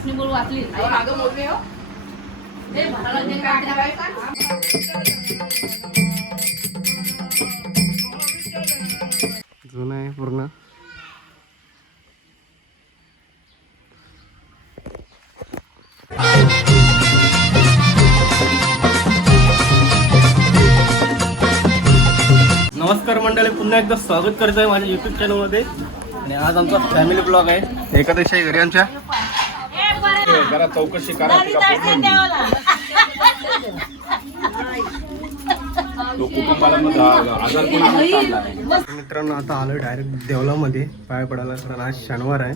वाचणी बोल वाचली मागं मोठे हो ते भराला जे काय जुनं आहे पूर्ण. नमस्कार मंडळी, पुन्हा एकदा स्वागत करतोय माझ्या युट्यूब चॅनलमध्ये. आणि आज आमचा फॅमिली ब्लॉग आहे. एकादशी आहे घरी आमच्या. जरा चौकशी करा. मित्रांनो, आता आलो डायरेक्ट देवलामध्ये पाय पडायला, कारण आज शनिवार आहे.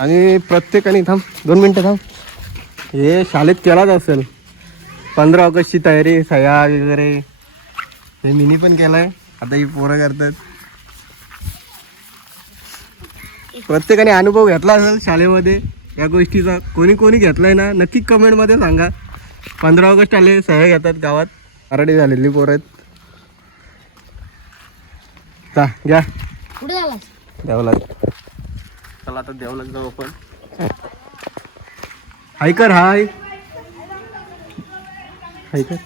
आणि प्रत्येकाने थांब 2 मिनिटं थांब. हे शाळेत केलाच असेल 15 ऑगस्टची तयारी, सह्या वगैरे. हे मिनी पण केलाय, आता ही पोरं करतात. प्रत्येकाने अनुभव घेतला असेल शाळेमध्ये या गोष्टीचा. कोणी कोणी घेतलाय ना, नक्की कमेंटमध्ये सांगा. 15 ऑगस्ट आले, सह्या घेतात गावात. आरडी झालेली पोरं आहेत. चा घ्या देवला. चला आता देवला जाऊ आपण. हाय कर, हाय हाय कर.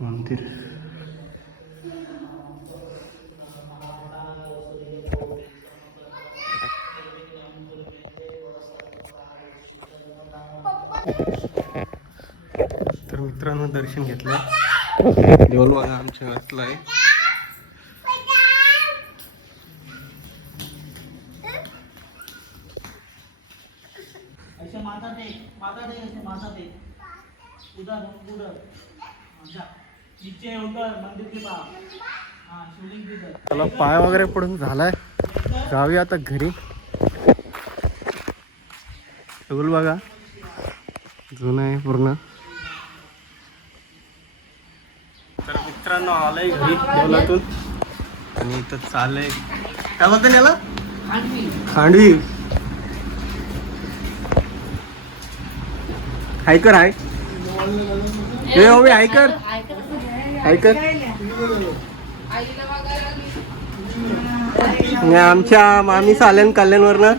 मंदिर तर मित्रांनो, दर्शन घेतलं. देवल बघा आमच्या घरातलं आहे. चला, पाय वगैरे पडून झालाय. जाऊया आता घरी. देवल बघा जुनं आहे पूर्ण. तर मित्रांनो, आलंय घरी देवलातून. आणि इथं चाललंय काय बोलतं याला, खांडवी. हायकर हाय हे हवे, हायकर हायकर. आमच्या मामीच आल्यान कल्याणवरनं.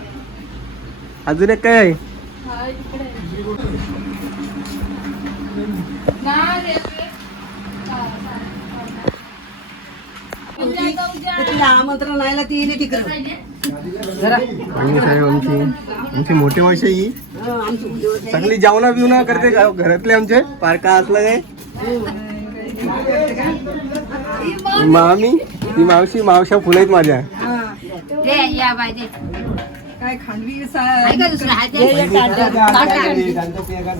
अजून एक काय आहे, आमंत्रण आहे ती तिकडं. आमची मोठी मावशी ही सगळी जेवणा बिवणा करते घरातले आमचे. पारका असलं काय मामी, ती मावशी मावशा फुलं आहेत माझ्या.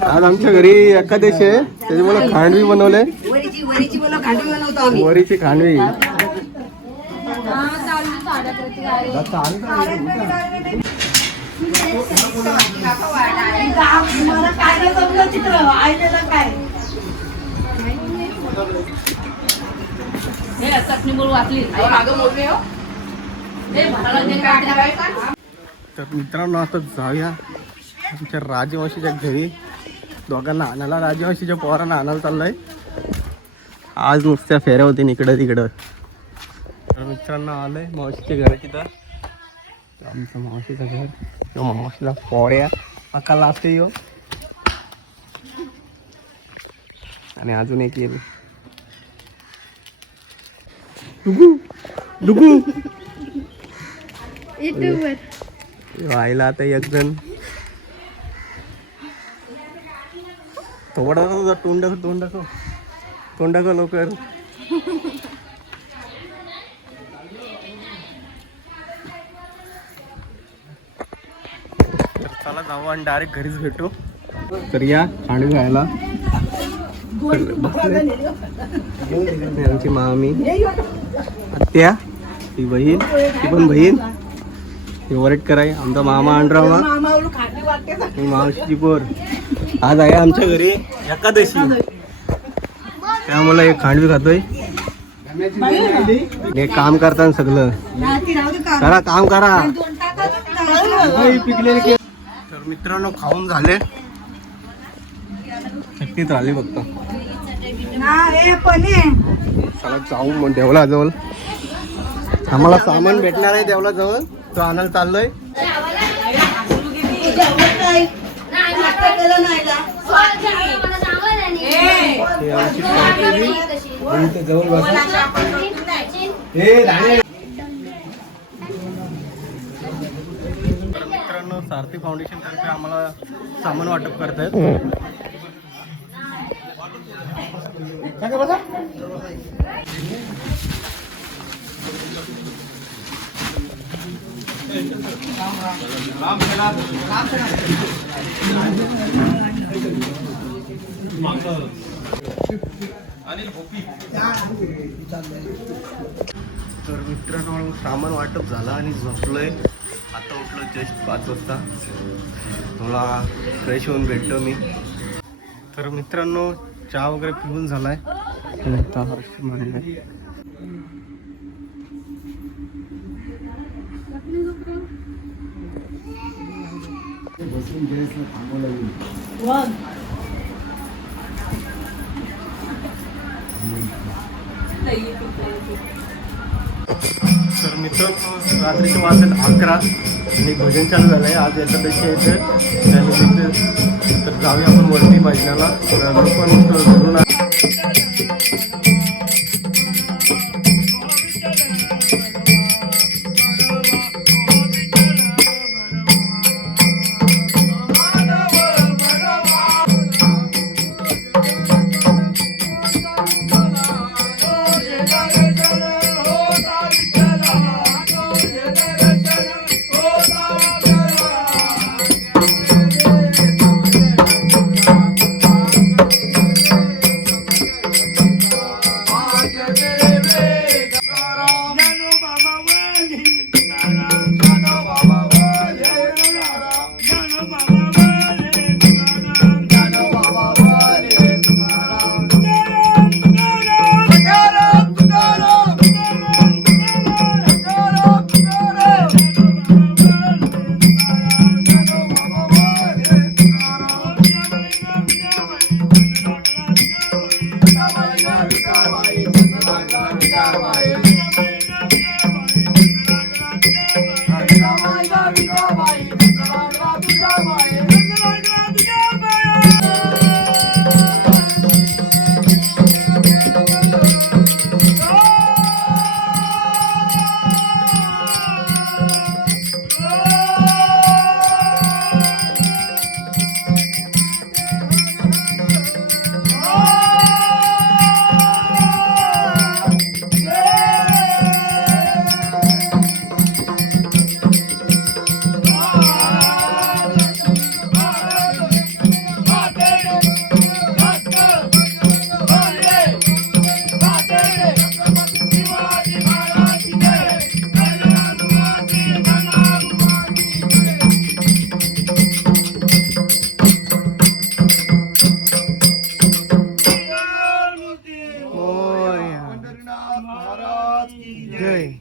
आज आमच्या घरी एकादशी आहे, त्याच्यामुळे खांडवी बनवलंय. वरीची खांडवी. हे चटणी बोल वाचली मागं मोठे हो हे भराला जे काय करायचं. तर मित्रांनो आता जाऊया आमच्या राजमावशीच्या घरी. दोघांना आणायला, राजमावशीच्या पोरांना आणायला चाललंय. आज नुसत्या फेऱ्या होती इकडं तिकडं. तर मित्रांनो आलंय मावशीच्या घराची. तर आमचं मावशीचं घर, किंवा मावशीला पोऱ्या अकाला असते यो. आणि अजून एक येईल डुगू डुगू व्हायला. आता एक जण थोडा तुझा तोंड का लवकर. तर चला जाऊ आणि डायरेक्ट घरीच भेटू. तर या खांडवी खायला आमची मामी, आत्या, ती बहीण, ती पण बहीण, ती वरट कराय. आमचा मामा अंड्रामा, मावशीची पोर. आज आहे आमच्या घरी एकादशी, त्यामुळे एक खांडवी खातोय. हे काम करताना सगळं करा, काम करा. तर मित्रांनो खाऊन झाले, शक्तीत राहिली फक्त. चला जाऊ मग देवळाजवळ. आम्हाला सामान भेटणार आहे देवळाजवळ, तो आणायला चाललोय. मित्रांनो सारथी फाउंडेशन तर्फे आम्हाला सामान वाटप करतायत. तर मित्रांनो सामान वाटप झालं आणि झोपलोय. आता उठलो जस्ट 5 वाजता. थोडा फ्रेश होऊन भेटतो मी. तर मित्रांनो चहा वगैरे पिऊन झालाय. तर मित्रांनो रात्रीचे वाजले 11 आणि भजन चालू झालंय. आज एकादशी येते त्यानिमित्त. तर जाऊया आपण वरती भजनाला. पण धरून जय